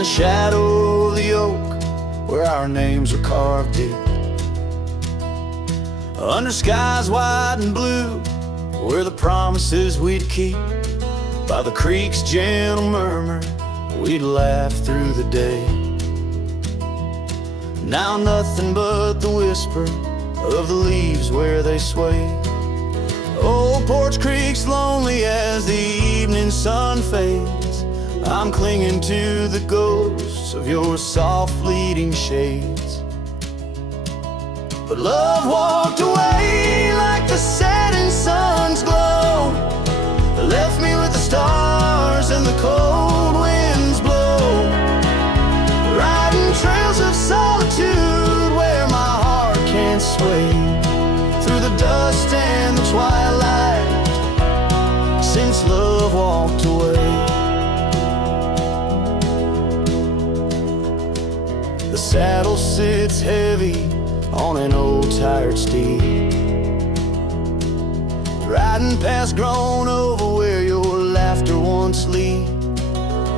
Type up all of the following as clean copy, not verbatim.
the shadow of the oak where our names were carved deep. Under skies white and blue were the promises we'd keep. By the creek's gentle murmur we'd laugh through the day. Now nothing but the whisper of the leaves where they sway. Old Porch Creek's lonely as the evening sun fades. I'm clinging to the ghosts of your soft fleeting shades. But love walked away like the setting sun's glow, left me with the stars and the cold winds blow, riding trails of solitude where my heart can't sway, through the dust and the twilight, since love walked away. The saddle sits heavy on an old tired steed, riding past grown over where your laughter once lead.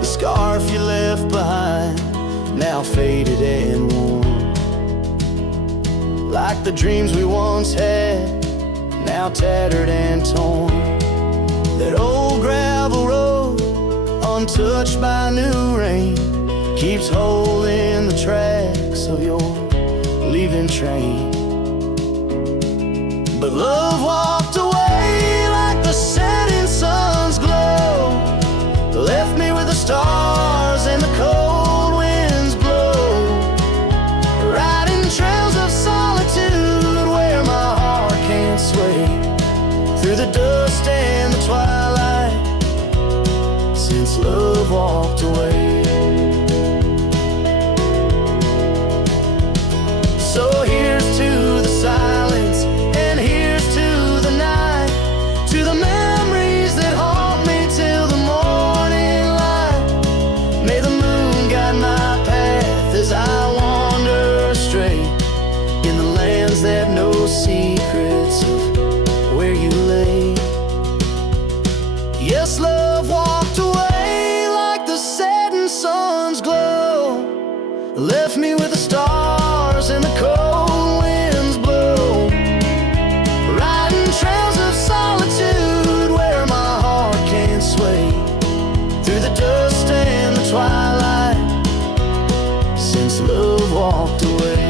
The scarf you left behind, now faded and worn, like the dreams we once had, now tattered and torn. That old gravel road, untouched by new rain, keeps holding the tracks of your leaving train. But love walked away like the setting sun's glow, left me with the stars and the cold winds blow, riding trails of solitude where my heart can't sway, through the dust and the twilight, since love walked away. So here's to the silence, and here's to the night, to the memories that haunt me till the morning light. May the moon guide my path as I wander astray, in the lands that know secrets of where you lay. Yes, love walked away like the setting sun's glow, left me with the stars and the cold winds blow, riding trails of solitude where my heart can't sway, through the dust and the twilight, since love walked away.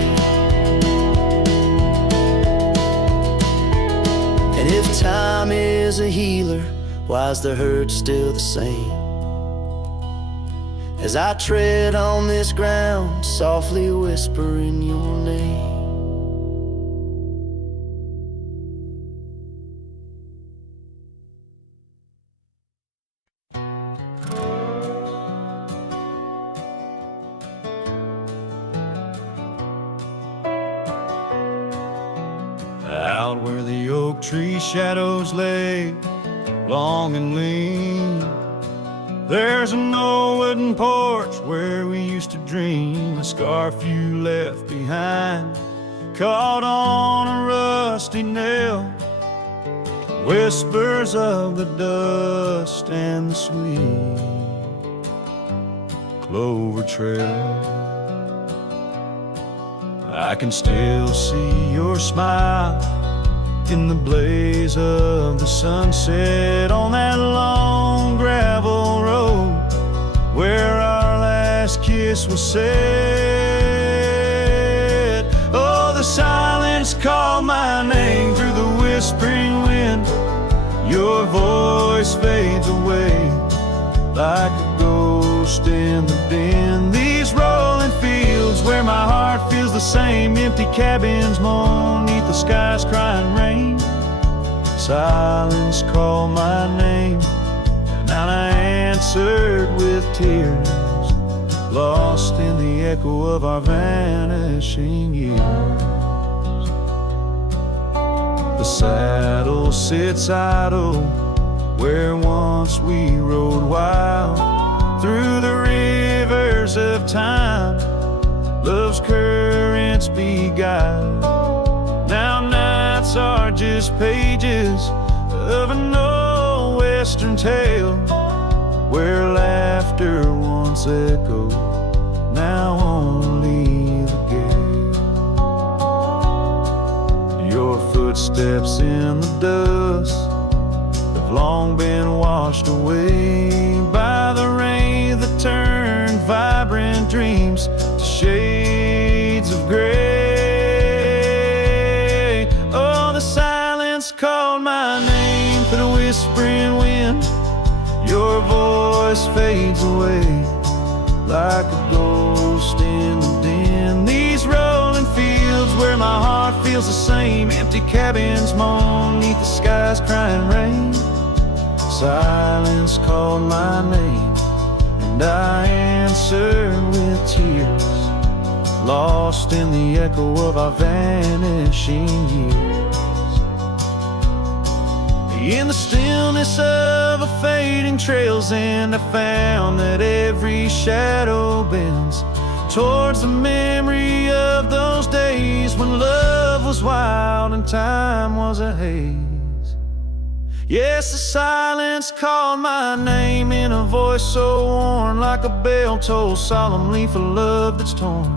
And if time is a healer, why's the hurt still the same? As I tread on this ground, softly whispering your name. Out where the oak tree shadows lay, long and lean, there's an old wooden porch where we used to dream. A scarf you left behind, caught on a rusty nail, whispers of the dust and the sweet clover trail. I can still see your smile in the blaze of the sunset on that long gravel road where our last kiss was said. Oh, the silence called my name through the whispering wind. Your voice fades away like a ghost in the bend. These rolling fields where my heart feels the same, empty cabins moan neath the sky's crying rain. Silence called my name, and I answered with tears, lost in the echo of our vanishing years. The saddle sits idle where once we rode wild, through the rivers of time love's currents beguiled. Now nights are just pages of an old western tale where laughter once echoed now only the gale. Your footsteps in the dust have long been washed away by the rain that turned vibrant dreams to shades of gray. Oh, the silence called my name through the whispering wind. Your voice fades away like a ghost in the din. These rolling fields where my heart feels the same, empty cabins moan neath the sky's crying rain. Silence called my name, and I answered with tears, lost in the echo of our vanishing years. In the stillness of a fading trail's end, I found that every shadow bends towards the memory of those days when love was wild and time was a haze. Yes, the silence called my name in a voice so worn, like a bell toll solemnly for love that's torn.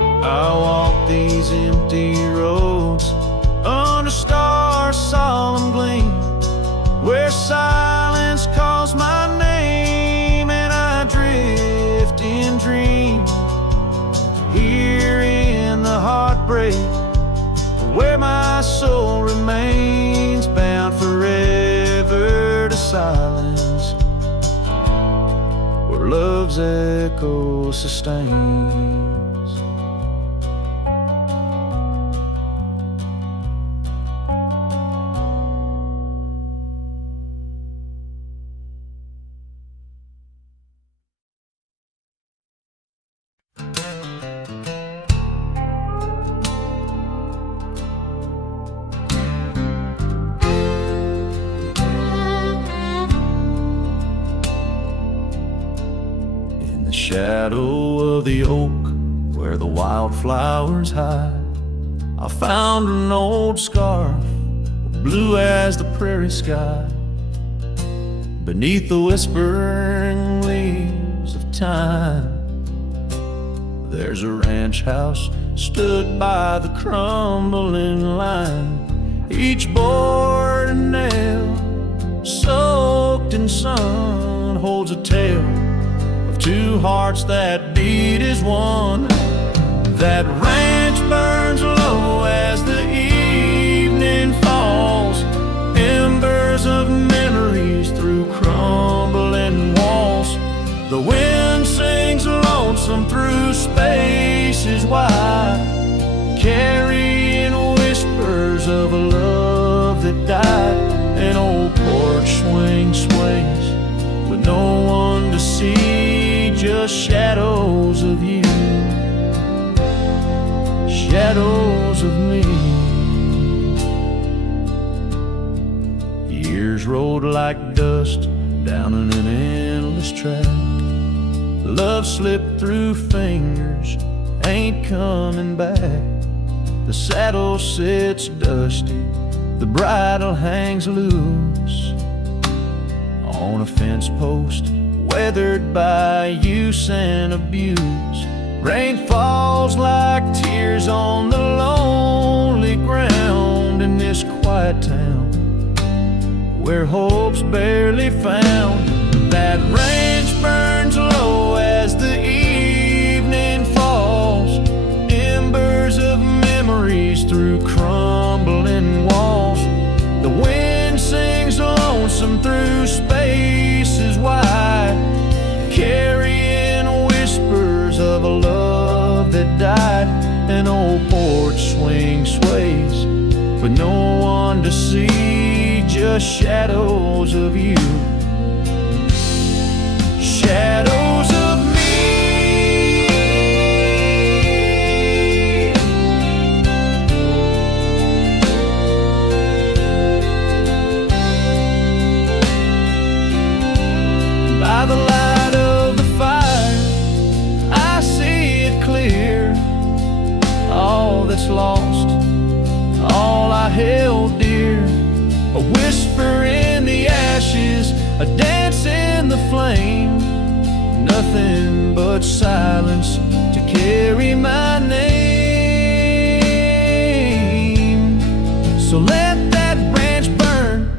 I walk these empty roads under stars' solemn gleam, where silence calls my name and I drift in dreams. Here in the heartbreak, where my soul remains bound forever to silence, where love's echo sustains. Shadow of the oak where the wildflowers hide, I found an old scarf, blue as the prairie sky. Beneath the whispering leaves of time, there's a ranch house stood by the crumbling line. Each board and nail, soaked in sun, holds a tale of two hearts that beat as one. That ranch burns low as the evening falls, embers of memories through crumbling walls. The wind sings lonesome through spaces wide, carrying whispers of a love that died. An old porch swing sways with no one to see, just shadows of you, shadows of me. Years rolled like dust down an endless track. Love slipped through fingers, ain't coming back. The saddle sits dusty, the bridle hangs loose on a fence post, weathered by use and abuse. Rain falls like tears on the lonely ground in this quiet town where hope's barely found. That ranch burns low as the evening falls, embers of memories through crumbling walls. The wind sings lonesome through spaces wide, carrying whispers of a love that died. An old porch swing sways with no one to see, just shadows of you, shadows of me. By the light of the fire, I see it clear. All that's lost, all I held dear, a whisper in the ashes, a dance in the flame. nothing but silence to carry my name. So let that branch burn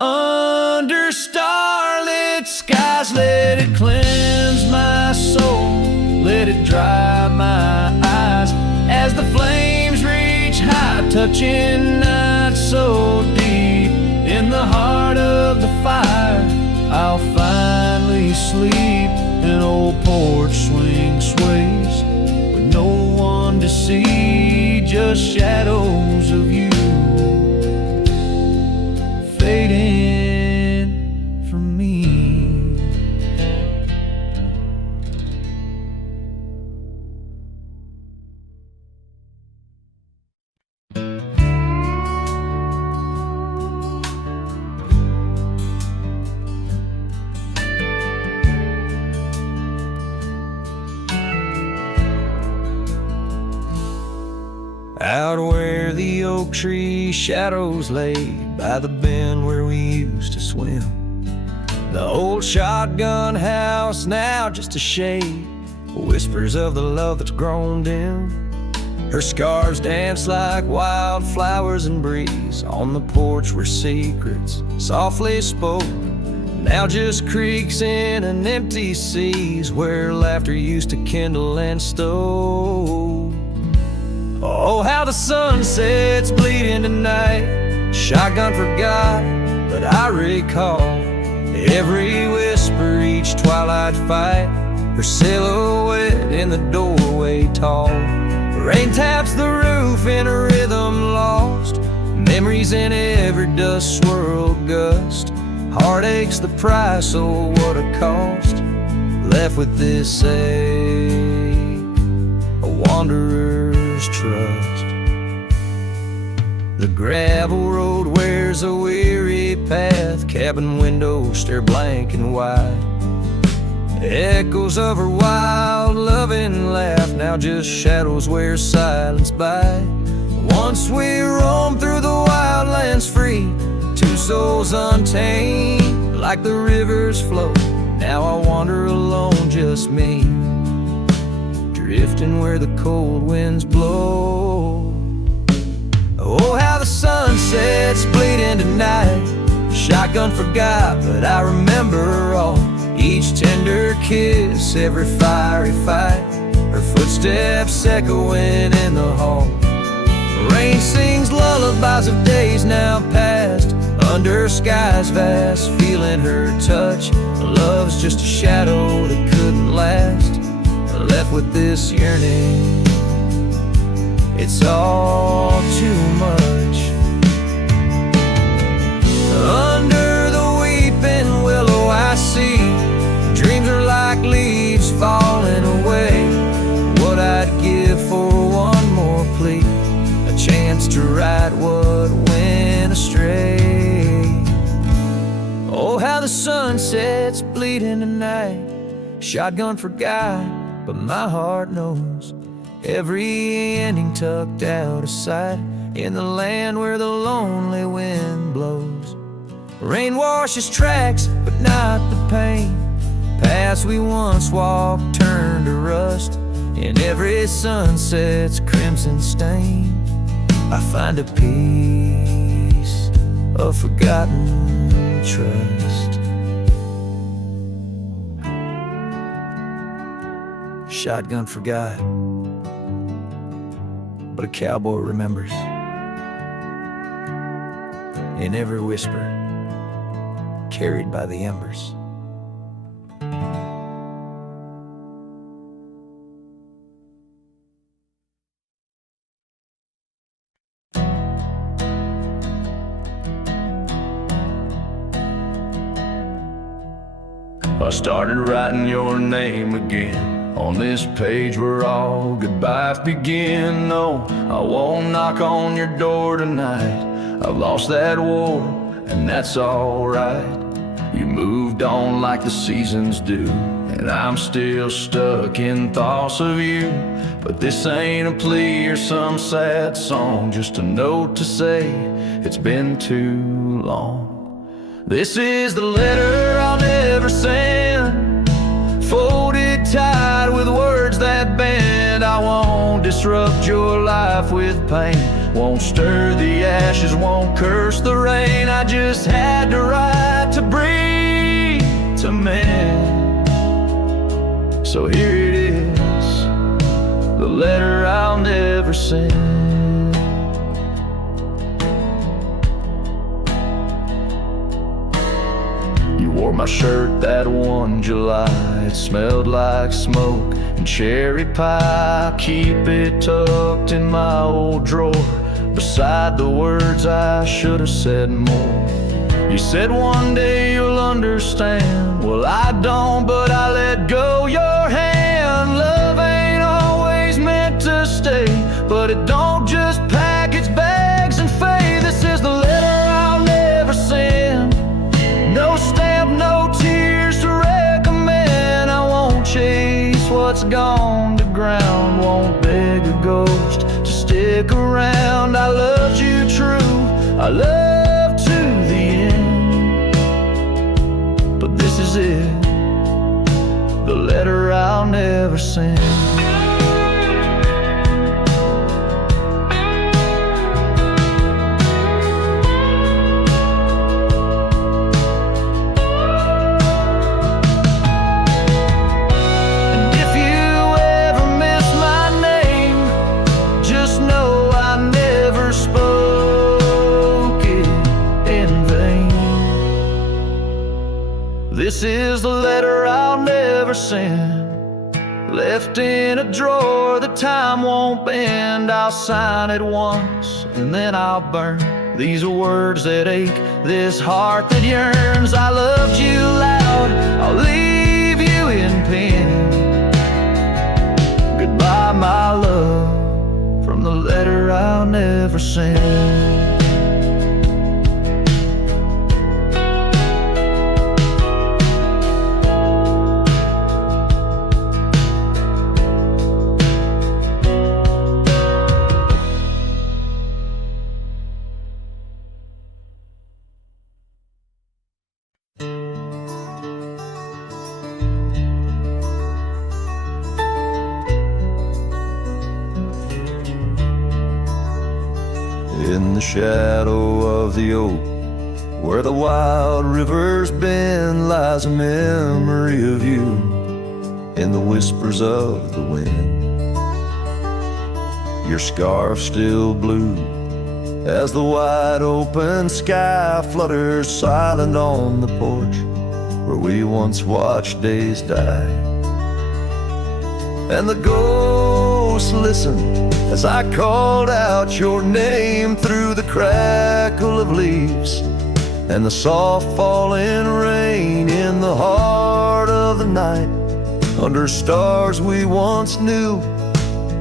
under starlit skies. Let it cleanse my soul, let it dry my eyes as the flames reach high, touching not so deep. In the heart of the fire, I'll finally sleep. An old porch swing sways with no one to see, just shadows of you fading from me. Out where the oak tree shadows lay by the bend where we used to swim, the old shotgun house now just a shade, whispers of the love that's grown dim. Her scars dance like wildflowers in breeze on the porch where secrets softly spoke, now just creaks in an empty seas where laughter used to kindle and stoke. Oh, how the sunset's bleeding tonight. Shotgun forgot, but I recall every whisper, each twilight fight, her silhouette in the doorway tall. Rain taps the roof in a rhythm lost, memories in every dust swirled gust. Heartache's the price, oh what a cost. Left with this ache, a wanderer's trust. The gravel road wears a weary path, cabin windows stare blank and wide. Echoes of her wild loving laugh, now just shadows where silence by. Once we roamed through the wildlands free, two souls untamed like the rivers flow. Now I wander alone, just me, drifting where the cold winds blow. Oh, how the sunset's bleeding tonight. Shotgun forgot, but I remember all. Each tender kiss, every fiery fight, her footsteps echoing in the hall. Rain sings lullabies of days now past, under skies vast, feeling her touch. Love's just a shadow that couldn't last. Left with this yearning, it's all too much. Under the weeping willow I see dreams are like leaves falling away. What I'd give for one more plea, a chance to right what went astray. Oh, how the sunset's bleeding tonight. Shotgun forgot, but my heart knows every ending tucked out of sight, in the land where the lonely wind blows. Rain washes tracks, but not the pain. Paths we once walked turned to rust, in every sunset's crimson stain. I find a piece of forgotten trust. Shotgun forgot, but a cowboy remembers. In every whisper, carried by the embers. I started writing your name again on this page where all goodbyes begin. No, I won't knock on your door tonight. I've lost that war, and that's alright. You moved on like the seasons do, and I'm still stuck in thoughts of you. But this ain't a plea or some sad song, just a note to say it's been too long. This is the letter I'll never send, folded tied with words that bend. I won't disrupt your life with pain, won't stir the ashes, won't curse the rain. I just had the right to breathe, to mend. So here it is, the letter I'll never send. You wore my shirt that one July. It smelled like smoke and cherry pie. I keep it tucked in my old drawer, beside the words I should have said more. You said one day you'll understand. Well, I don't, but I let go your hand. Love ain't always meant to stay, but it don't just pack its bags and fade. This is the letter I'll never send. No stamp, no tears to recommend. I won't chase what's gone to ground, won't beg a ghost to stick around. I loved you true, I love to the end. But this is it, the letter I'll never send. This is the letter I'll never send, left in a drawer that time won't bend. I'll sign it once and then I'll burn these are words that ache, this heart that yearns. I loved you loud, I'll leave you in pain. Goodbye my love, from the letter I'll never send. In the shadow of the oak, where the wild rivers bend, lies a memory of you in the whispers of the wind. Your scarf still blue as the wide open sky flutters silent on the porch where we once watched days die. And the ghosts listen as I called out your name through the crackle of leaves and the soft falling rain. In the heart of the night, under stars we once knew,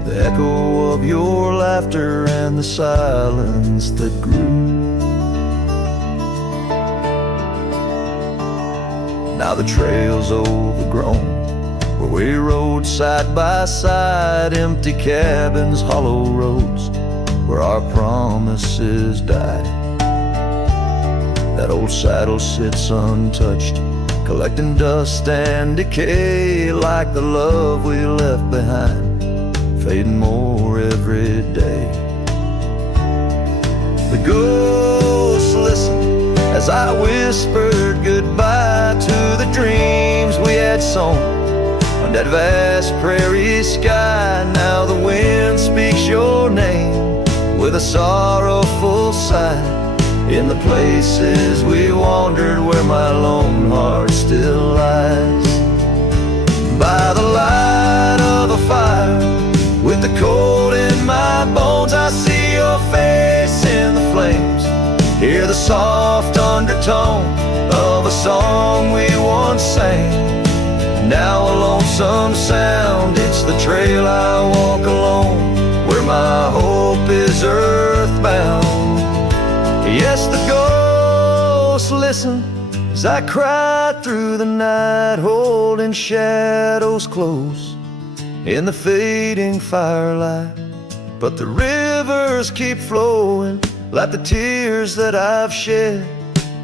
the echo of your laughter and the silence that grew. Now the trail's overgrown, where we rode side by side, empty cabins, hollow roads, where our promises died. That old saddle sits untouched, collecting dust and decay, like the love we left behind, fading more every day. The ghosts listen as I whispered goodbye to the dreams we had sown on that vast prairie sky. Now the wind speaks your name with a sorrowful sigh, in the places we wandered where my lone heart still lies. By the light of a fire, with the cold in my bones, I see your face in the flames, hear the soft undertone of a song we once sang. Now a lonesome sound, it's the trail I walk alone, where my hope is earthbound. Yes, the ghosts listen as I cry through the night, holding shadows close in the fading firelight. But the rivers keep flowing like the tears that I've shed,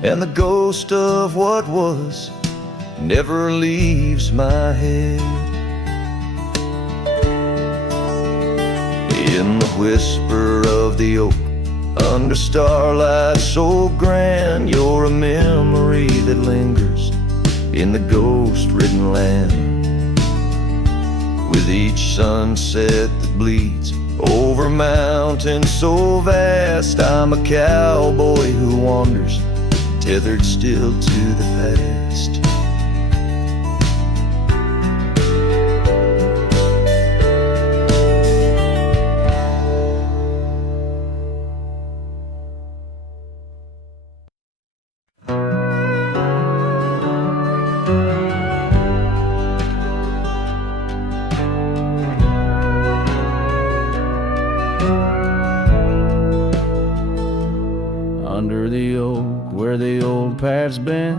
and the ghost of what was never leaves my head. In the whisper of the oak, under starlight so grand, you're a memory that lingers in the ghost-ridden land. With each sunset that bleeds over mountains so vast, I'm a cowboy who wanders, tethered still to the past. Under the oak where the old path's been,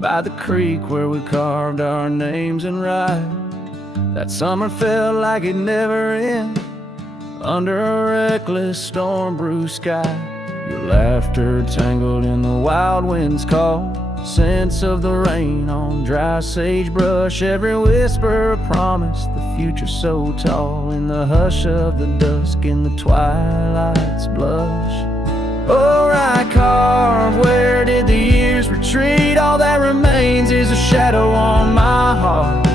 by the creek where we carved our names in rye, that summer felt like it never ended. Under a reckless storm-bruised sky, your laughter tangled in the wild wind's call, scents of the rain on dry sagebrush, every whisper a promise, the future so tall, in the hush of the dusk, in the twilight's blush. Oh, I carve, where did the years retreat? All that remains is a shadow on my heart,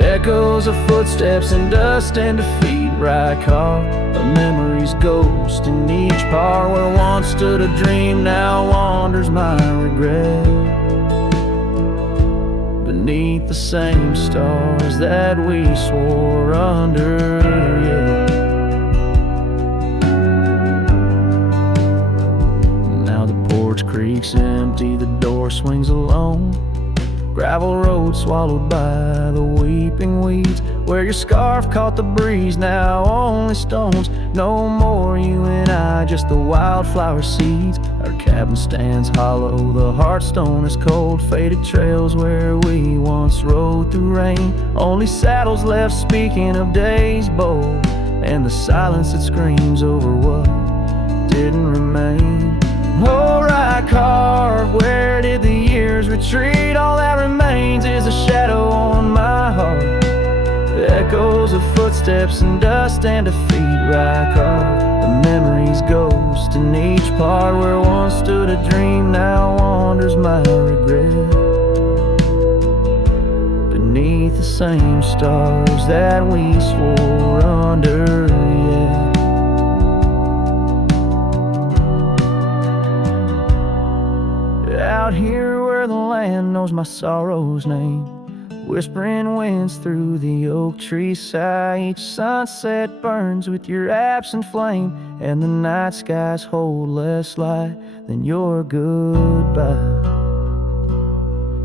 echoes of footsteps and dust and defeat. Right carve, a memory's ghost in each part, where once stood a dream, now wanders my regret. Beneath the same stars that we swore under, yeah. Creek's empty, the door swings alone. Gravel road swallowed by the weeping weeds, where your scarf caught the breeze, now only stones. No more you and I, just the wildflower seeds. Our cabin stands hollow, the hearthstone is cold. Faded trails where we once rode through rain, only saddles left speaking of days bold, and the silence that screams over what didn't remain. Oh, right carve, where did the years retreat? All that remains is a shadow on my heart, echoes of footsteps and dust and defeat. Right carve, the memory's ghost in each part, where once stood a dream, now wanders my regret. Beneath the same stars that we swore under, yeah. Out here where the land knows my sorrow's name, whispering winds through the oak tree sigh. Each sunset burns with your absent flame, and the night skies hold less light than your goodbye.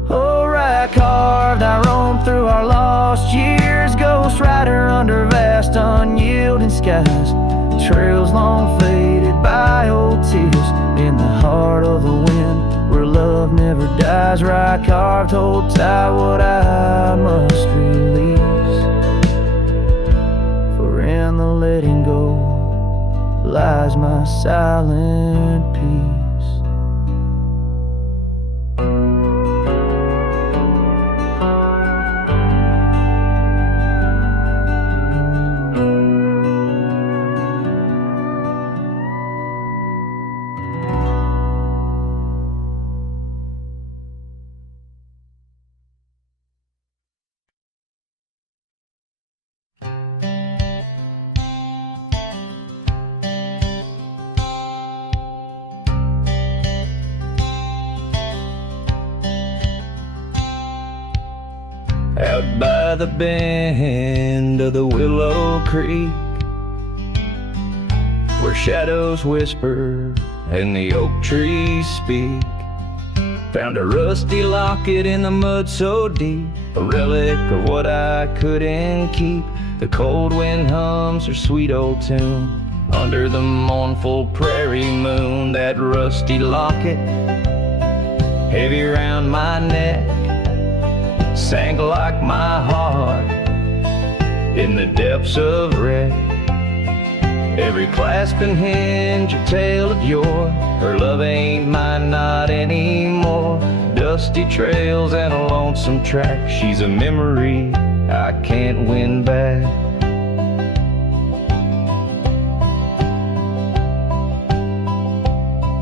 Oh, right carved, I roam through our lost years, ghost rider under vast unyielding skies. Trails long faded by old tears, in the heart of the wind, where love never dies. Right carved, hold tight what I must release, for in the letting go lies my silent peace. Out by the bend of the Willow Creek, where shadows whisper and the oak trees speak, found a rusty locket in the mud so deep, a relic of what I couldn't keep. The cold wind hums her sweet old tune under the mournful prairie moon. That rusty locket, heavy round my neck, sank like my heart in the depths of wreck. Every clasp and hinge a tale of yore, her love ain't mine, not anymore. Dusty trails and a lonesome track, she's a memory I can't win back.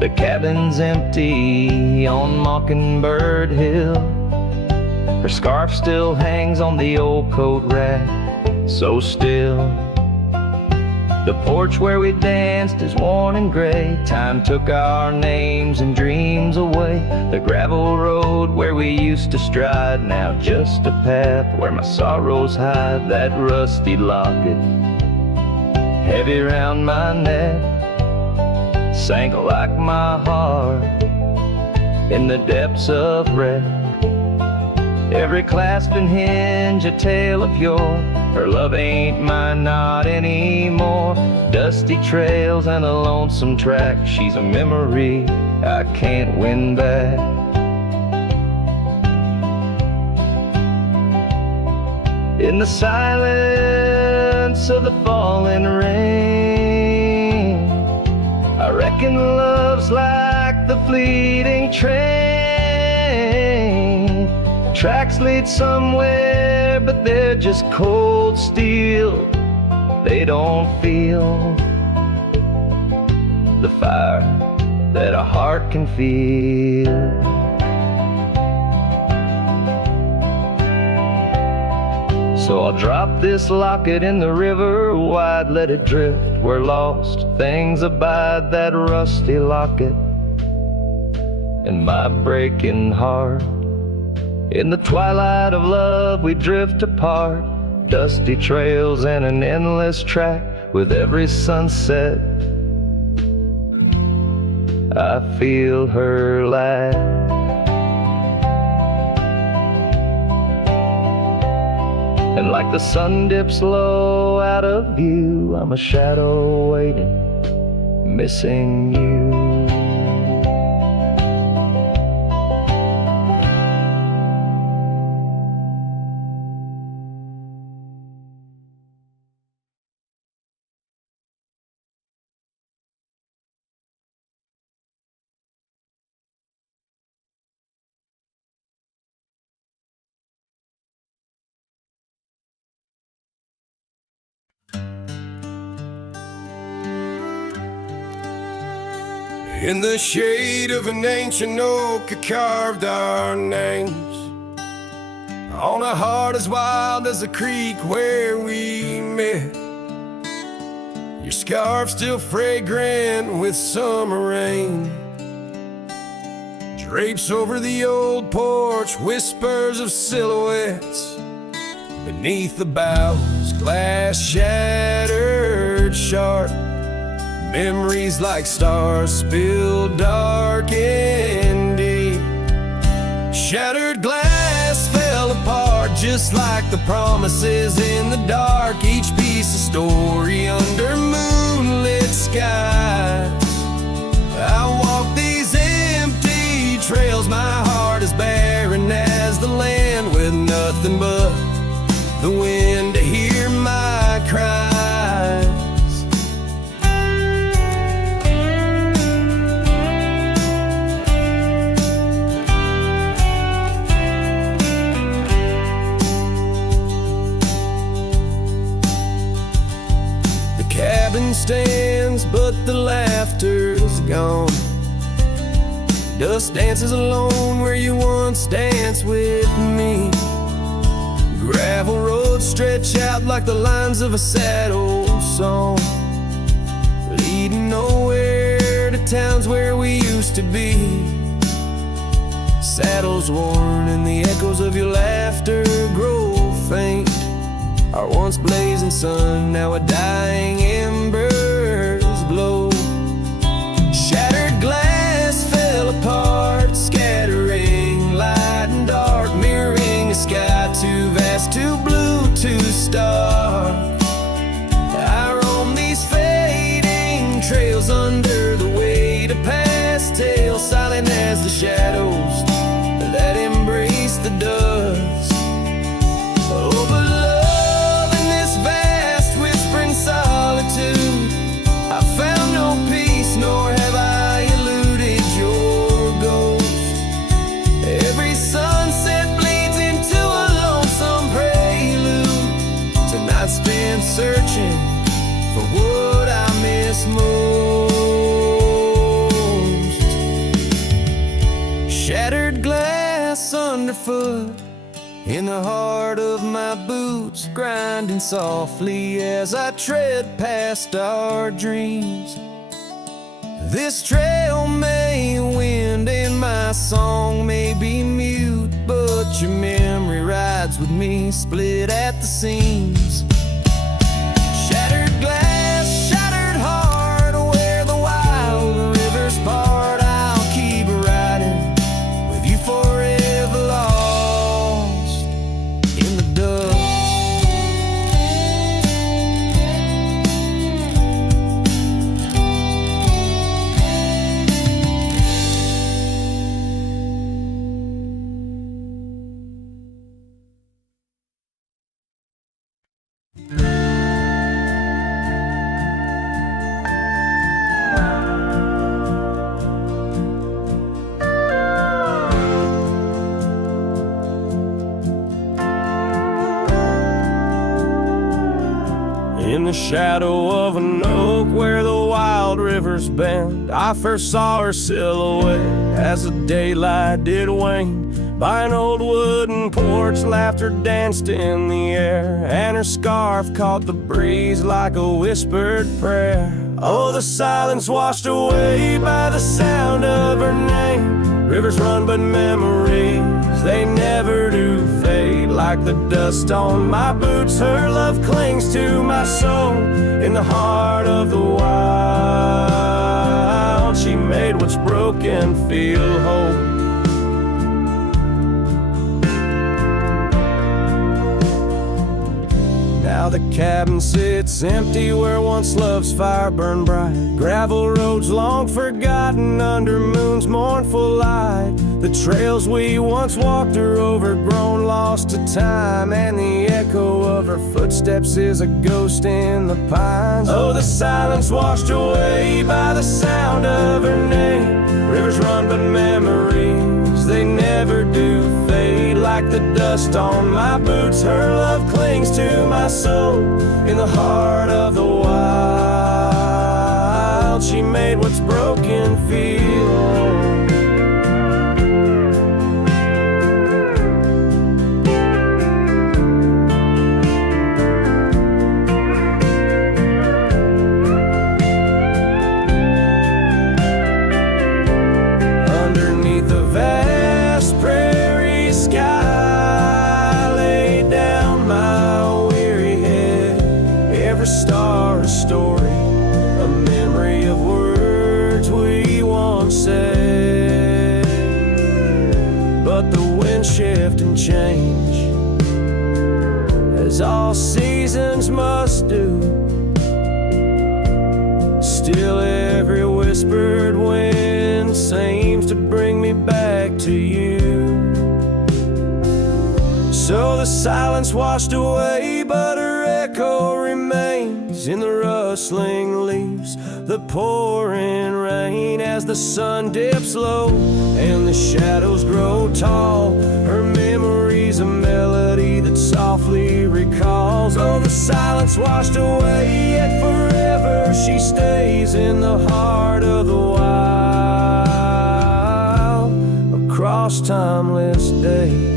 The cabin's empty on Mockingbird Hill. Her scarf still hangs on the old coat rack, so still. The porch where we danced is worn and gray. Time took our names and dreams away. The gravel road where we used to stride, now just a path where my sorrows hide. That rusty locket, heavy round my neck, sank like my heart in the depths of wreck. Every clasp and hinge a tale of yore. Her love ain't mine, not anymore. Dusty trails and a lonesome track. She's a memory I can't win back. In the silence of the falling rain, I reckon love's like the fleeting train. Tracks lead somewhere, but they're just cold steel. They don't feel the fire that a heart can feel. So I'll drop this locket in the river wide, let it drift where lost things abide. That rusty locket and my breaking heart. In the twilight of love we drift apart. Dusty trails and an endless track. With every sunset I feel her laugh. And like the sun dips low out of view, I'm a shadow waiting, missing you. In the shade of an ancient oak, I carved our names on a heart as wild as the creek where we met. Your scarf still fragrant with summer rain drapes over the old porch, whispers of silhouettes beneath the boughs, glass shattered sharp. Memories like stars spilled dark and deep. Shattered glass fell apart just like the promises in the dark. Each piece a story under moonlit skies. I walk these empty trails, my heart is barren as the land, with nothing but the wind to hear my cries. Cabin stands, but the laughter's gone. Dust dances alone where you once danced with me. Gravel roads stretch out like the lines of a sad old song, leading nowhere to towns where we used to be. Saddles worn and the echoes of your laughter grow faint. Our once blazing sun, now a dying embers glow. Shattered glass fell apart, scattering light and dark, mirroring a sky too vast, too blue, too stark. I roam these fading trails under the weight of past tales, silent as the shadows that embrace the dust. Oh, but I found no peace, nor have I eluded your ghost. Every sunset bleeds into a lonesome prelude to nights spent searching for what I miss most. barefoot in the heart of my boots, grinding softly as I tread past our dreams. This trail may wind and my song may be mute, but your memory rides with me, split at the seams. Shattered glass, shattered heart, where the wild rivers part, I'll keep riding with you forever, lost in the dust. In the shadow of an oak where the wild rivers bend, I first saw her silhouette as the daylight did wane. By an old wooden porch, laughter danced in the air, and her scarf caught the breeze like a whispered prayer. Oh, the silence washed away by the sound of her name. Rivers run but memories, they never do fade. Like the dust on my boots, her love clings to my soul. In the heart of the wild, she made what's broken feel whole. Now the cabin sits empty where once love's fire burned bright. Gravel roads long forgotten under moon's mournful light. The trails we once walked are overgrown, lost to time, and the echo of her footsteps is a ghost in the pines. Oh, the silence washed away by the sound of her name. Rivers run but memories, they never do fade. Like the dust on my boots, her love clings to my soul. In the heart of the wild, she made what's broken feel whole. Underneath the vast prairie sky, lay down my weary head. Every star a story, a memory of words we once said. But the wind shift and change, as all seasons must do. Still every whispered wind seems to bring me back to you. So the silence washed away, but her echo remains in the rustling leaves, the pouring rain. As the sun dips low and the shadows grow tall, her memory's a melody that softly recalls. Oh, the silence washed away, yet forever she stays in the heart of the wild, across timeless days.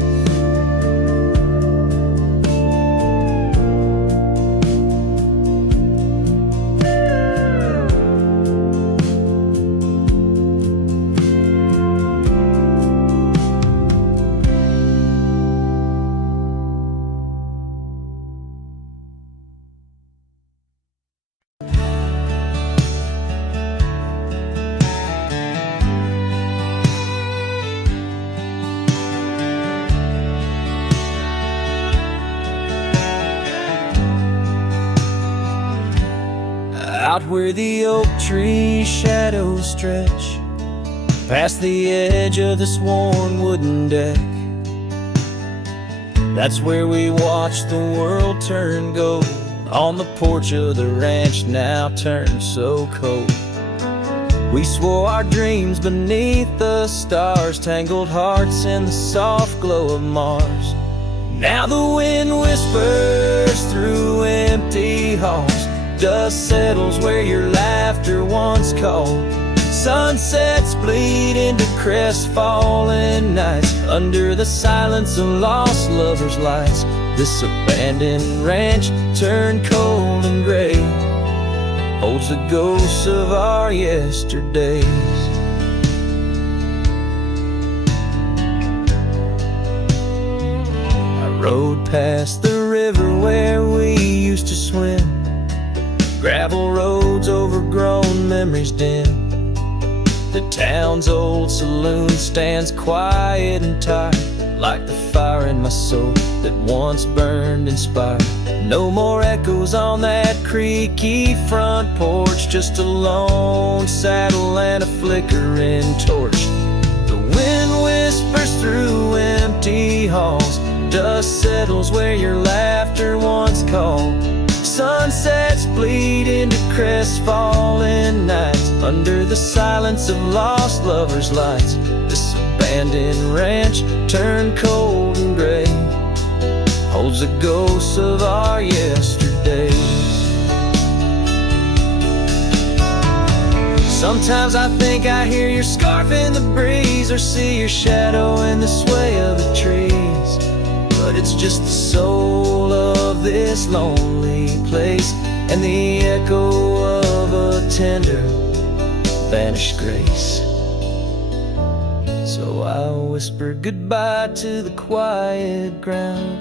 Out where the oak tree shadows stretch, past the edge of this worn wooden deck, that's where we watch the world turn gold. On the porch of the ranch now turned so cold. We swore our dreams beneath the stars, tangled hearts in the soft glow of Mars. Now the wind whispers through empty halls, dust settles where your laughter once called. Sunsets bleed into crestfallen nights under the silence of lost lovers' lights. This abandoned ranch turned cold and gray holds the ghosts of our yesterdays. I rode past the river where we used to swim, gravel roads overgrown, memories dim. The town's old saloon stands quiet and tired, like the fire in my soul that once burned inspired. No more echoes on that creaky front porch, just a lone saddle and a flickering torch. The wind whispers through empty halls, dust settles where your laughter once called. Sunsets bleed into crestfallen nights under the silence of lost lovers' lights. This abandoned ranch turned cold and gray holds the ghosts of our yesterdays. Sometimes I think I hear your scarf in the breeze, or see your shadow in the sway of the trees. But it's just the soul of this lonely place, and the echo of a tender vanished grace. So I whisper goodbye to the quiet ground,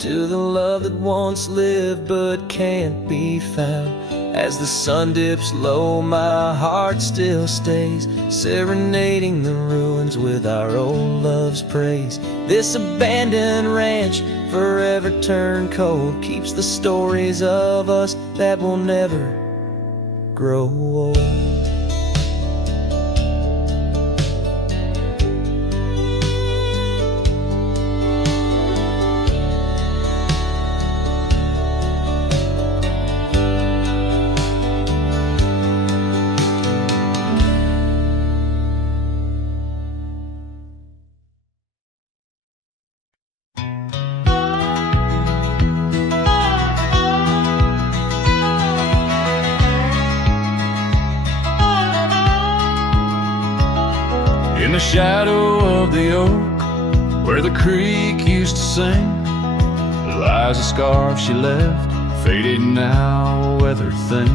to the love that once lived but can't be found. As the sun dips low, my heart still stays, serenading the ruins with our old love's praise. This abandoned ranch, forever turned cold, keeps the stories of us that will never grow old. In the shadow of the oak, where the creek used to sing, lies a scarf she left, faded now, weather thin.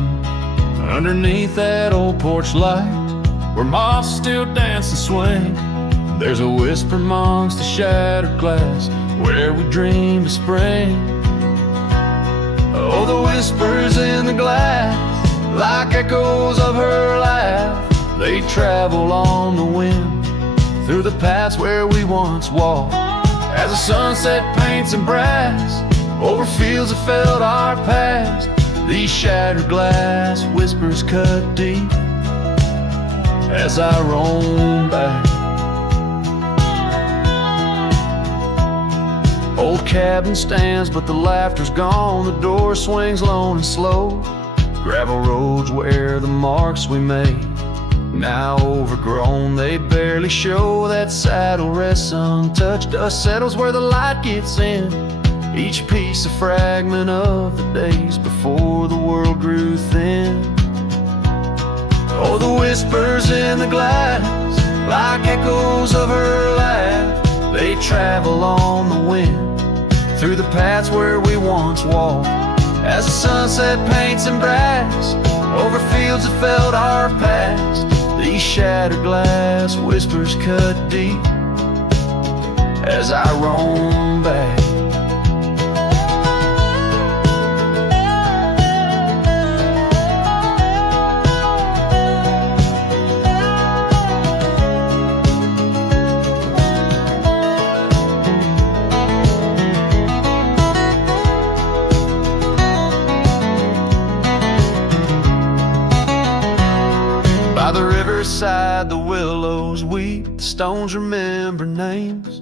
Underneath that old porch light, where moths still dance and swing, there's a whisper amongst the shattered glass, where we dreamed of spring. Oh, the whispers in the glass, like echoes of her laugh, they travel on the wind through the paths where we once walked. As the sunset paints in brass over fields that felt our past, these shattered glass whispers cut deep as I roam back. Old cabin stands, but the laughter's gone. The door swings lone and slow. Gravel roads where the marks we made, now overgrown, they barely show. That saddle rests untouched, dust settles where the light gets in. Each piece a fragment of the days before the world grew thin. Oh, the whispers in the glass, like echoes of her laugh, they travel on the wind through the paths where we once walked. As the sunset paints in brass over fields that felt our past, these shattered glass whispers cut deep as I roam back. By the riverside, the willows weep, the stones remember names.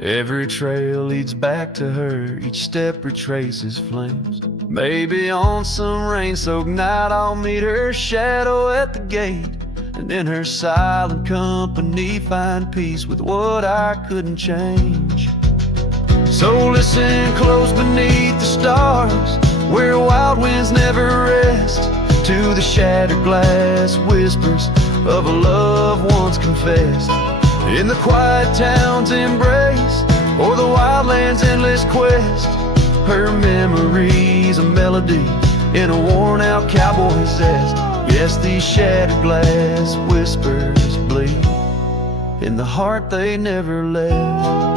Every trail leads back to her, each step retraces flames. Maybe on some rain-soaked night I'll meet her shadow at the gate, and in her silent company find peace with what I couldn't change. So listen close beneath the stars, where wild winds never rest, to the shattered glass whispers of a love once confessed. In the quiet town's embrace, or the wildland's endless quest, her memories a melody in a worn-out cowboy zest. Yes, these shattered glass whispers bleed in the heart they never left.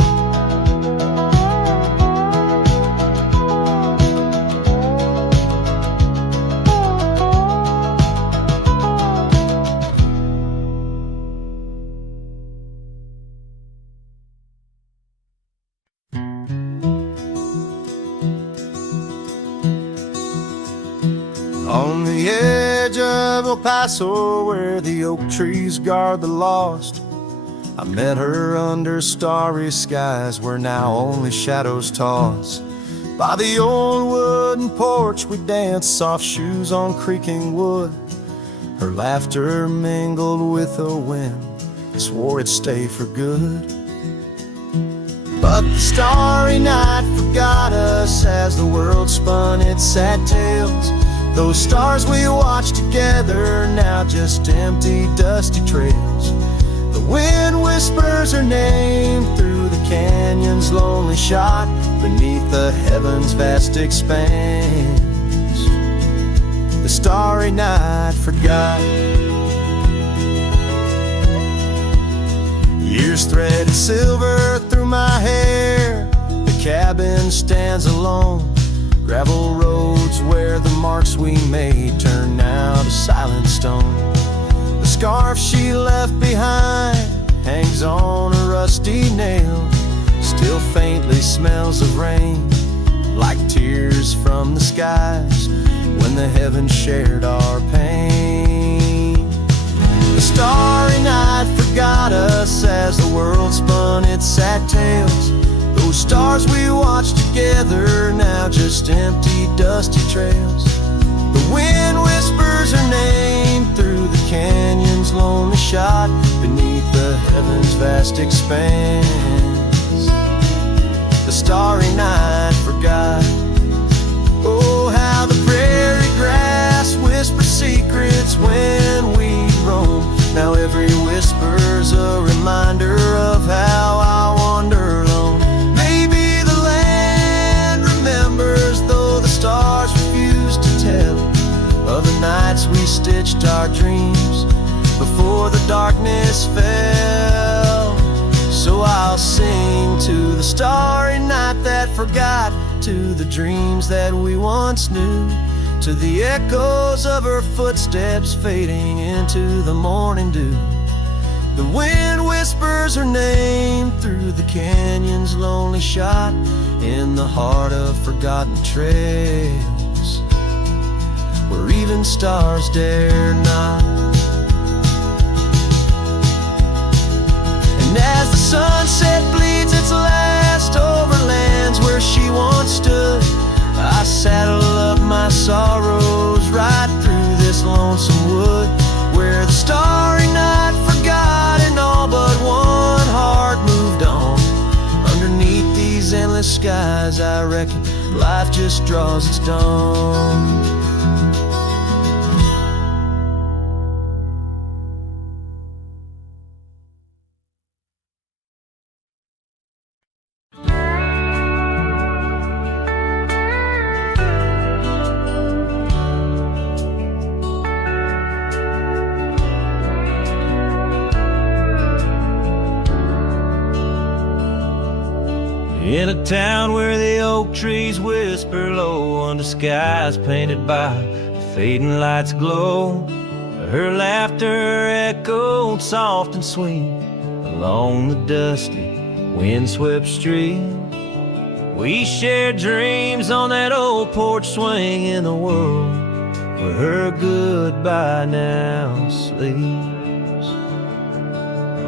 On the edge of El Paso, where the oak trees guard the lost, I met her under starry skies where now only shadows toss. By the old wooden porch we danced, soft shoes on creaking wood. Her laughter mingled with the wind, swore it'd stay for good. But the starry night forgot us as the world spun its sad tales. Those stars we watched together, now just empty, dusty trails. The wind whispers her name through the canyon's lonely shot, beneath the heaven's vast expanse. The starry night forgot. Years threaded silver through my hair. The cabin stands alone. Gravel roads where the marks we made turn now to silent stone. The scarf she left behind hangs on a rusty nail, still faintly smells of rain, like tears from the skies when the heavens shared our pain. The starry night forgot us as the world spun its sad tales. Those stars we watched together, now just empty, dusty trails. The wind whispers her name through the canyon's lonely shot, beneath the heaven's vast expanse. The starry night forgot. Oh, how the prairie grass whispers secrets when we roam. Now every whisper's a reminder of how I wander alone. Though the stars refuse to tell of the nights we stitched our dreams before the darkness fell. So I'll sing to the starry night that forgot, to the dreams that we once knew, to the echoes of her footsteps fading into the morning dew. The wind whispers her name through the canyon's lonely shot, in the heart of forgotten trails, where even stars dare not. And as the sunset bleeds its last over lands where she once stood, I saddle up my sorrows right through this lonesome wood, where the starry night forgot and all but one heart moved on. Underneath these endless skies, I reckon life just draws its dawn. In a town where the oak trees whisper low, under skies painted by fading lights glow, her laughter echoed soft and sweet along the dusty, windswept street. We shared dreams on that old porch swing in a world where her goodbye now sleeps.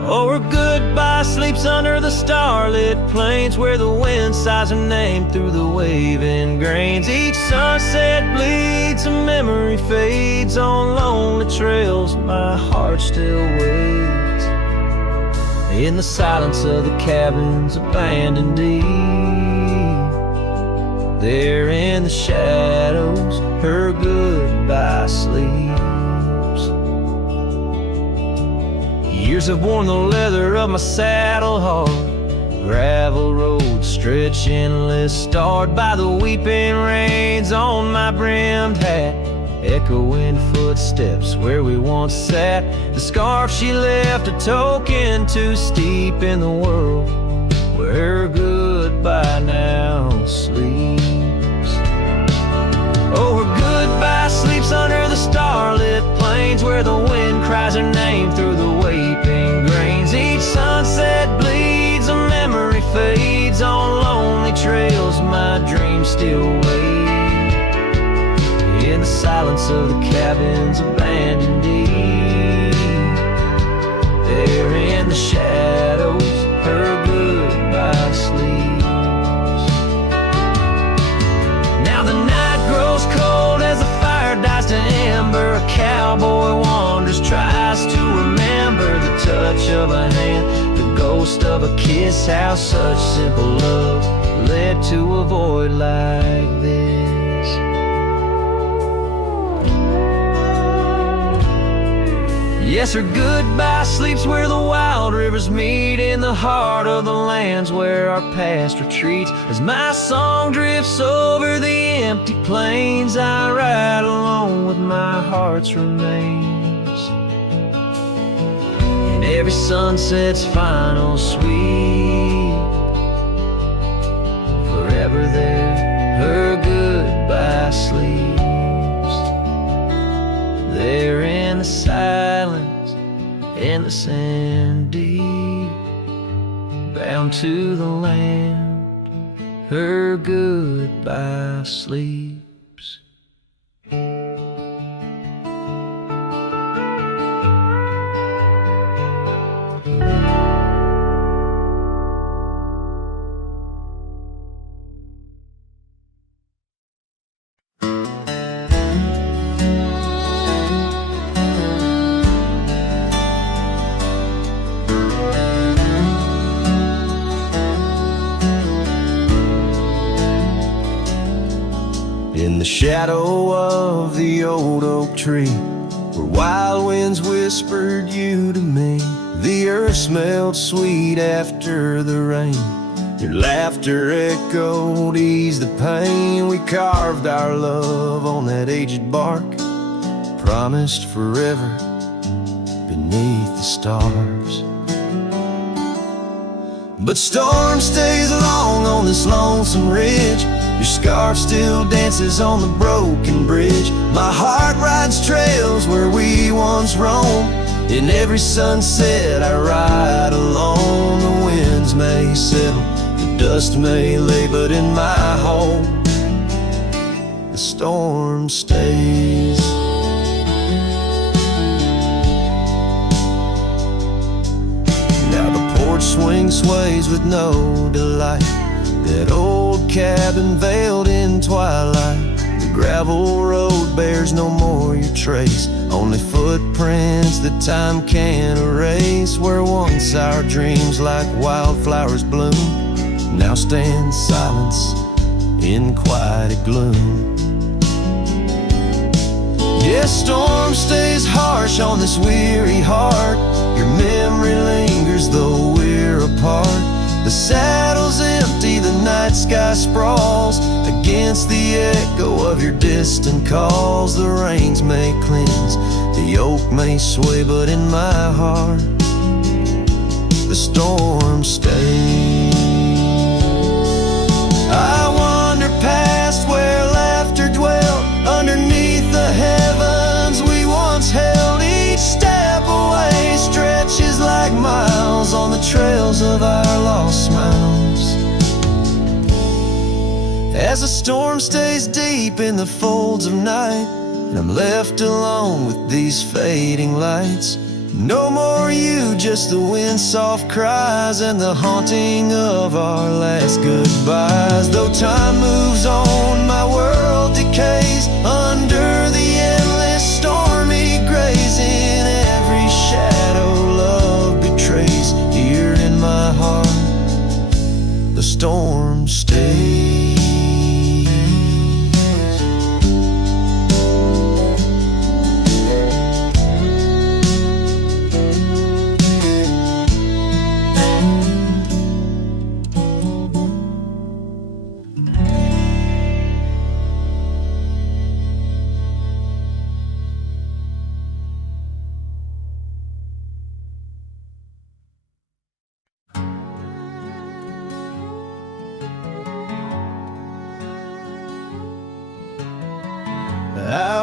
Oh, her goodbye sleeps under the starlit plains, where the wind sighs her name through the waving grains. Each sunset bleeds, a memory fades on lonely trails. My heart still waits in the silence of the cabins abandoned deep. There in the shadows, her goodbye sleeps. years have worn the leather of my saddle hard. Gravel roads stretch endless, starred by the weeping rains on my brimmed hat. Echoing footsteps where we once sat. The scarf she left, a token too steep in the world, where her goodbye now sleeps. Oh, her goodbye sleeps under the starlit plains, where the wind cries her name through the weeping grains. Each sunset bleeds, a memory fades on lonely trails. My dreams still wait in the silence of the cabins abandoned deep. There in the shadows, her goodbye sleeps. Now the night grows cold as the fire dies to ember. A cowboy wanders, tries to remember the touch of a hand, the ghost of a kiss. How such simple love led to a void like this. Yes, her goodbye sleeps where the wild rivers meet, in the heart of the lands where our past retreats. As my song drifts over the empty plains, I ride alone with my heart's remains. And every sunset's final sweep, forever there, her goodbye sleeps. There in the silence, in the sand deep, bound to the land, her goodbye sleeps. In the shadow of the old oak tree, where wild winds whispered you to me, the earth smelled sweet after the rain. Your laughter echoed, eased the pain. We carved our love on that aged bark, promised forever beneath the stars. But storm stays long on this lonesome ridge. Your scarf still dances on the broken bridge. My heart rides trails where we once roamed. In every sunset I ride alone. The winds may settle, the dust may lay, but in my home the storm stays. Now the porch swing sways with no delight. That old cabin veiled in twilight. The gravel road bears no more your trace, only footprints that time can't erase. Where once our dreams like wildflowers bloom, now stand silence in quiet gloom. Yes, storm stays harsh on this weary heart. Your memory lingers though we're apart. The saddle's empty, the night sky sprawls against the echo of your distant calls. The rains may cleanse, the oak may sway, but in my heart the storm stays. I wander past where laughter dwelt, underneath the heavens we once held. Each step away stretches like miles on the trails of our lost smiles. As the storm stays deep in the folds of night, and I'm left alone with these fading lights. No more you, just the wind's soft cries and the haunting of our last goodbyes. Though time moves on, my world decays under the endless stormy grays. In every shadow love betrays. Here in my heart the storm stays.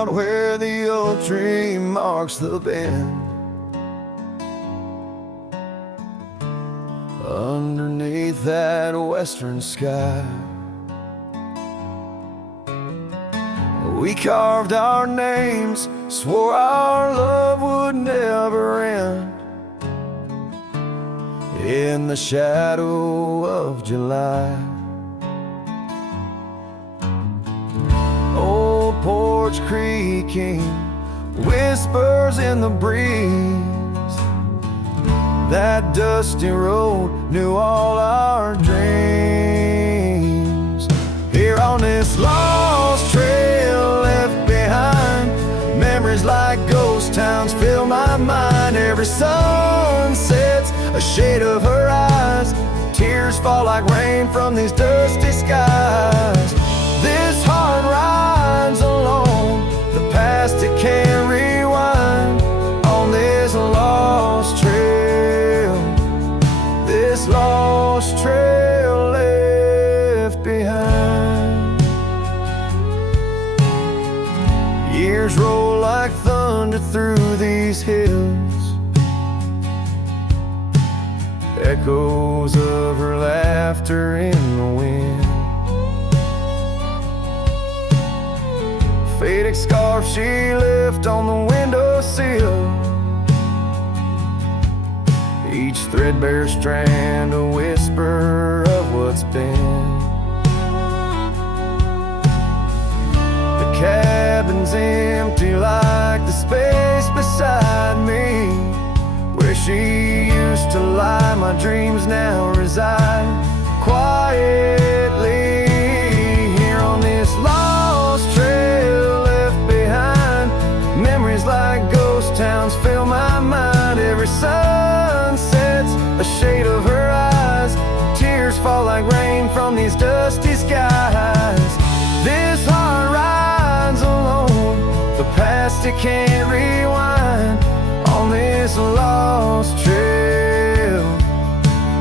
out where the oak tree marks the bend. Underneath that western sky, we carved our names, swore our love would never end. In the shadow of July, old porch creaking, whispers in the breeze. That dusty road knew all our dreams. Here on this lost trail left behind, memories like ghost towns fill my mind. Every sun sets a shade of her eyes, tears fall like rain from these dusty skies. This heart rides alone, the past it can't rewind. On this lost trail, this lost trail left behind. Years roll like thunder through these hills, echoes of her laughter in the wind. Faded scarf she left on the windowsill, each threadbare strand a whisper of what's been. The cabin's empty like the space beside me, where she used to lie. My dreams now reside quietly here on this lost trail left behind. Memories like ghost towns fill my mind. Every sun sets a shade of her eyes, tears fall like rain from these dusty skies. This heart rides alone, the past it can't rewind. On this lost trail,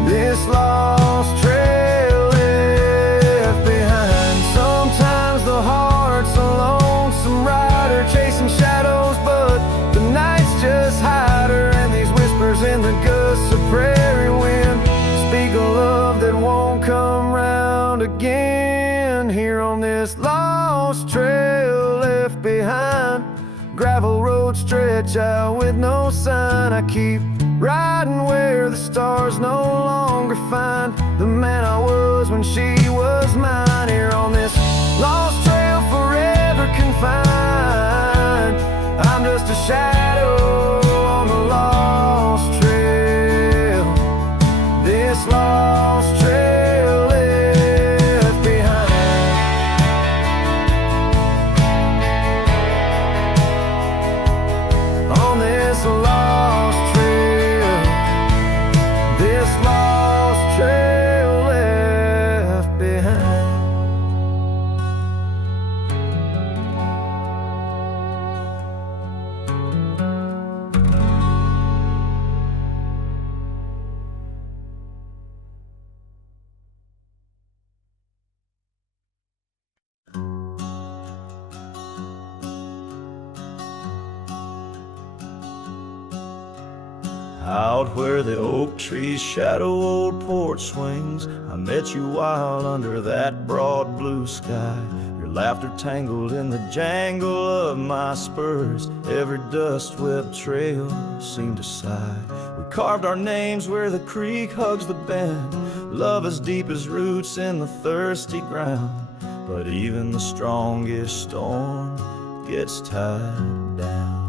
this lost trail left behind. Sometimes the heart's a lonesome rider chasing shadows, but the nights just hide her. And these whispers in the gusts of prairie wind speak a love that won't come round again. Here on this lost trail left behind, gravel roads stretch out with no sign. I keep riding where the stars no longer find the man I was when she was mine. Here on this lost trail forever confined, I'm just a shadow on the lost trail, this lost trail left behind. On this lost trail, this lost trail left behind. Out where the oak trees shadow old porch swings, I met you wild under that broad blue sky. Your laughter tangled in the jangle of my spurs, every dust-swept trail seemed to sigh. We carved our names where the creek hugs the bend, love as deep as roots in the thirsty ground. But even the strongest storm gets tied down.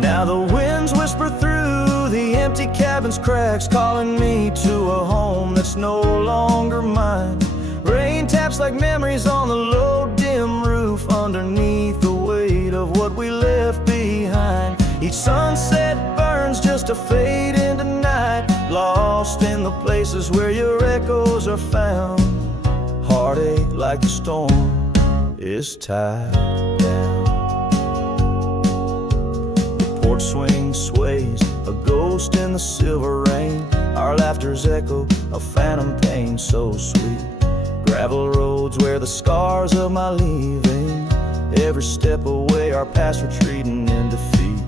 Now the winds whisper through the empty cabin's cracks, calling me to a home that's no longer mine. Rain taps like memories on the low dim roof, underneath the weight of what we left behind. Each sunset burns just to fade into night, lost in the places where your echoes are found. Heartache like the storm is tied down. Porch swing sways, a ghost in the silver rain. Our laughter's echo, a phantom pain so sweet. Gravel roads where the scars of my leaving Every step away, our past retreating in defeat.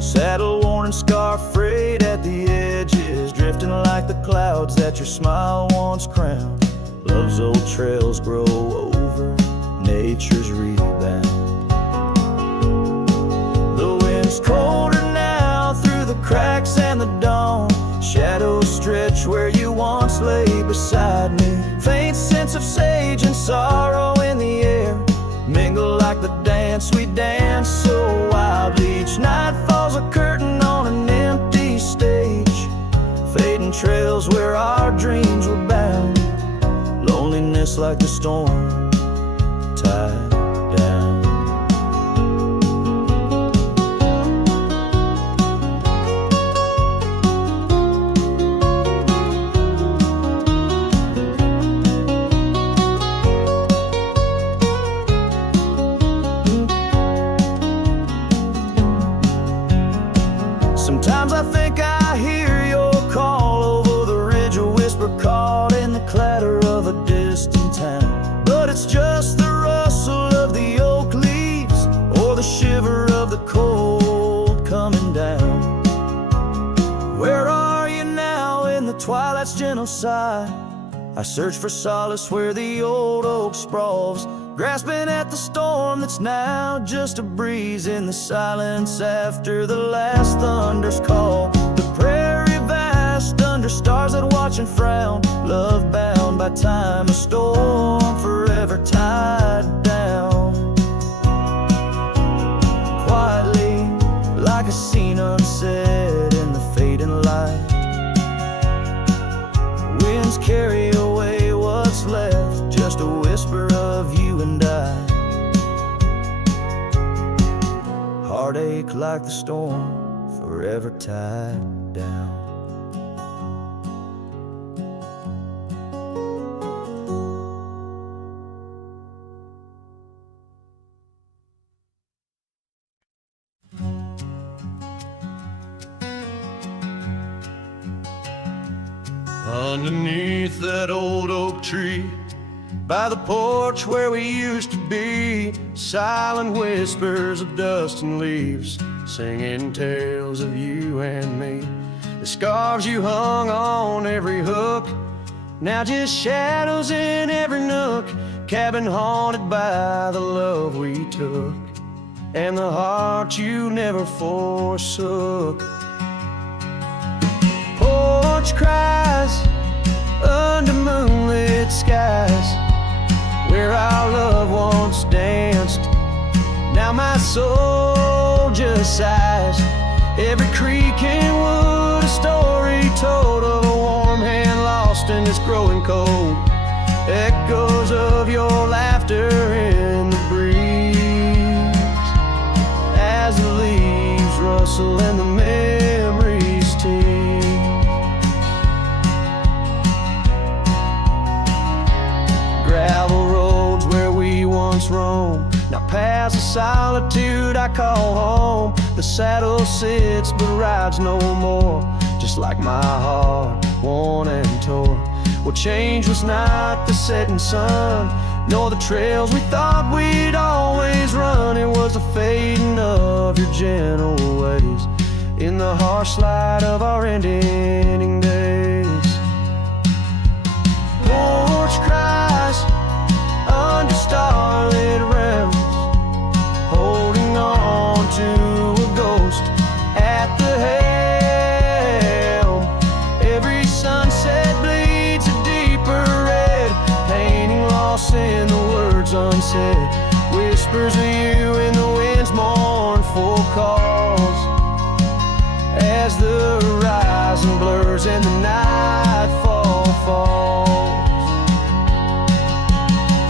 Saddle worn and scar frayed at the edges, drifting like the clouds that your smile once crowned. Love's old trails grow over nature's rebound. The wind's colder now through the cracks and the dawn. Shadows stretch where you once lay beside me. Faint sense of sage and sorrow in the air mingle like the dance we dance so wildly. Each night falls a curtain on an empty stage, fading trails where our dreams were bound. Loneliness like the storm tied down. Sometimes I think I hear your call over the ridge, a whisper caught in the clatter of a distant town. But it's just the rustle of the oak leaves or the shiver of the cold coming down. Where are you now in the twilight's gentle sigh? I search for solace where the old oak sprawls, grasping at the storm that's now just a breeze in the silence after the last thunder's call. The prairie vast under stars that watch and frown, love bound by time, a storm forever tied down. Quietly, like a scene unsaid in the fading light, winds carry away what's left, just a whisper of you and I. Heartache like the storm, forever tied down. Underneath that old oak tree, by the porch where we used to be, silent whispers of dust and leaves, singing tales of you and me. The scarves you hung on every hook, now just shadows in every nook. Cabin haunted by the love we took, and the heart you never forsook. Porch cries under moonlit skies, where our love once danced. Now my soul just sighs. Every creek and wood, a story told of a warm hand lost in this growing cold. Echoes of your laughter in the breeze, as the leaves rustle and the memories tease. Gravel roads where we once roamed, now past the solitude I call home. The saddle sits but rides no more, just like my heart, worn and torn. What changed was not the setting sun, nor the trails we thought we'd always run. It was the fading of your gentle ways in the harsh light of our ending days. Porch cries under starlit realms, holding on to a ghost at the helm. Every sunset bleeds a deeper red, painting loss in the words unsaid. Whispers of you in the wind's mournful calls, as the horizon blurs and the nightfall falls.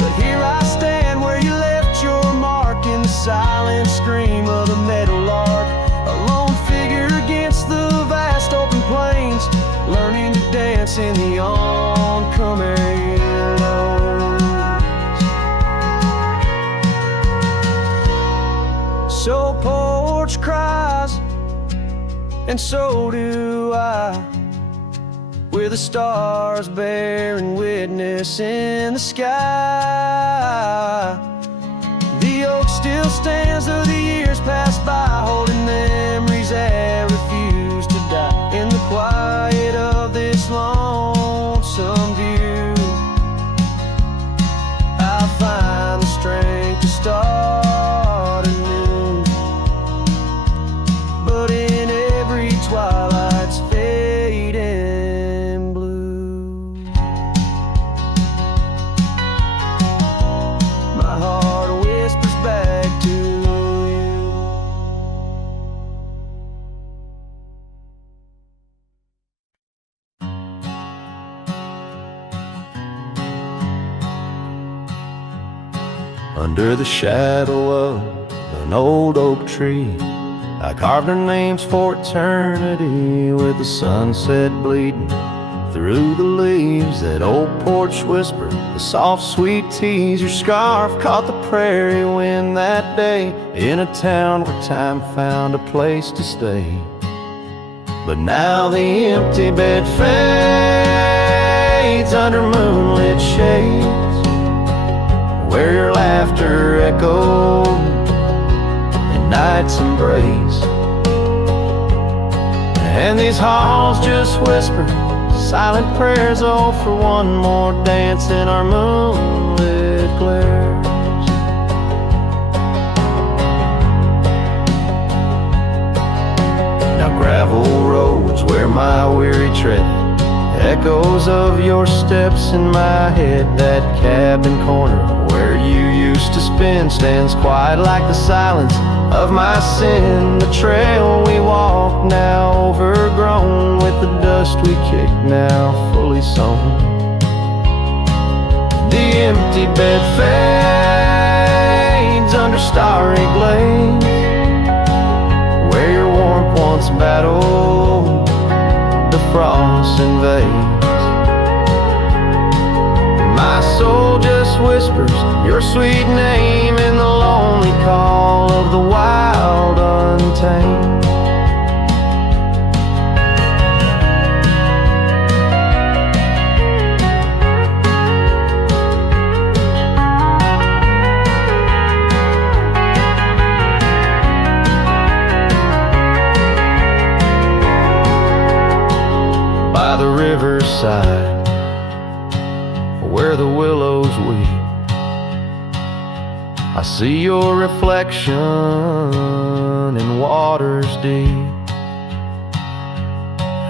But here I stand where you left your mark, in the silent scream of the meadowlark, a lone figure against the vast open plains, learning to dance in the oncoming lows. So porch cries, and so do I, with the stars bearing witness in the sky. The oak still stands though the years pass by, holding memories that refuse to die. In the quiet of this lonesome view, I'll find the strength to start anew. But in every twilight's fading blue, my heart whispers back to you. Under the shadow of an old oak tree, I carved our names for eternity, with the sunset bleeding through the leaves. That old porch whispered the soft sweet tease. Your scarf caught the prairie wind that day, in a town where time found a place to stay. But now the empty bed fades under moonlit shades, where your laughter echoed in night's embrace. And these halls just whisper silent prayers, oh, for one more dance in our moonlit glares. Now gravel roads where my weary tread, echoes of your steps in my head. That cabin corner where you used to spend stands quiet like the silence of my sin. The trail we walk now overgrown, with the dust we kick now fully sown. The empty bed fades under starry glades, where your warmth once battled the frost invades. My soul just whispers your sweet name in the lonely call of the wild untamed. By the riverside, where the willows weep, I see your reflection in waters deep.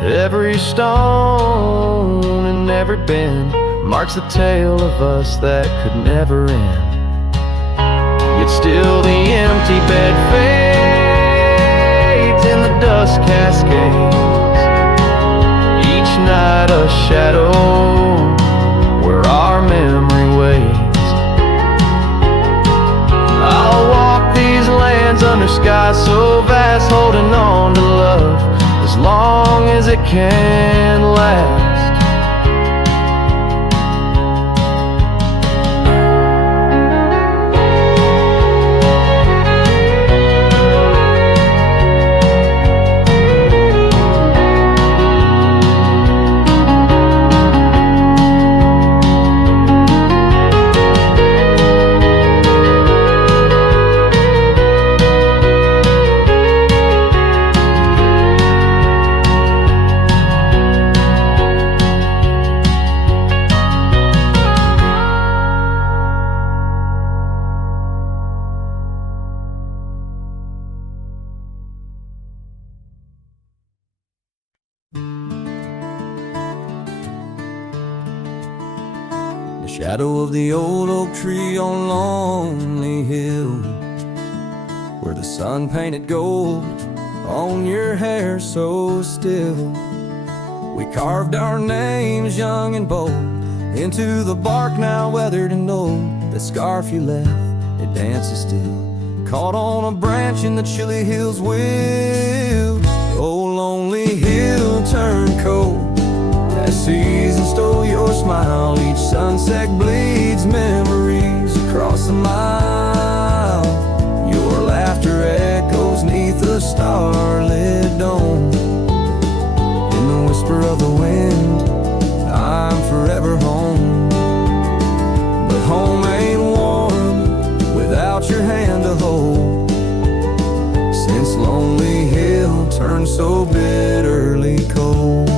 Every stone and every bend marks the tale of us that could never end. Yet still the empty bed fades in the dust cascades, each night a shadow where our memory waits. I'll walk these lands under skies so vast, holding on to love as long as it can last. Shadow of the old oak tree on Lonely Hill, where the sun painted gold on your hair so still. We carved our names young and bold into the bark now weathered and old. That scarf you left, it dances still, caught on a branch in the chilly hills wild. Oh, Lonely Hill turned cold as season stole your smile. Each sunset bleeds memories across the mile. Your laughter echoes neath the starlit dome. In the whisper of the wind, I'm forever home. But home ain't warm without your hand to hold. turned so bitterly cold.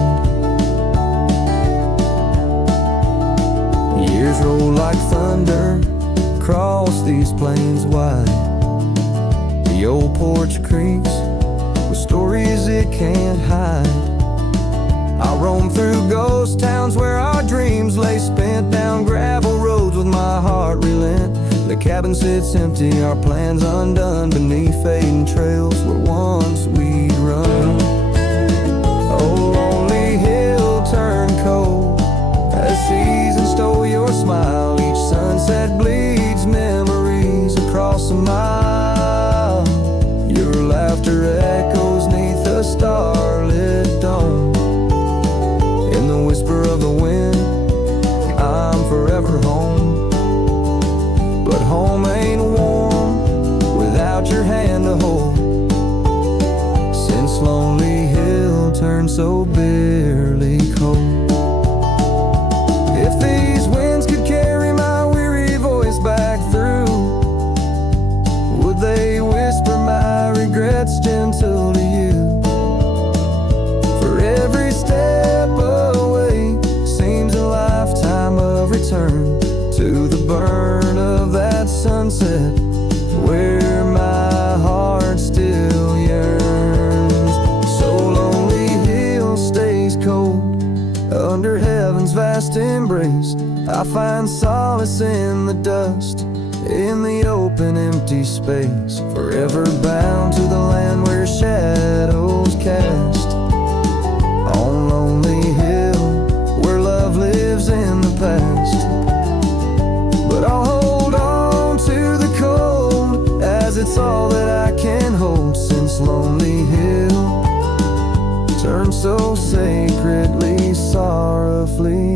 Years roll like thunder across these plains wide. The old porch creaks with stories it can't hide. I roam through ghost towns where our dreams lay spent, down gravel roads with my heart relent. The cabin sits empty, our plans undone, beneath fading trails where once we'd run. Oh, lonely hill turned cold as season stole your smile. Each sunset bleeds memories across a mile. Your laughter echoes neath a starlit dome. In the whisper of the wind, I'm forever home. But home ain't warm without your hand to hold. Since Lonely Hill turned so bitterly cold. If these winds could carry my weary voice back through, would they whisper my regrets gentle to you? For every step away seems a lifetime of return to the burn of that sunset where my heart still yearns. So Lonely Hill stays cold under heaven's vast embrace. I find solace in the dust, in the open empty space, forever bound to the land where shadows cast. On Lonely Hill where love lives in the past. But I'll hold on to the cold as it's all that I can hold. Since Lonely Hill turned so sacredly, sorrowfully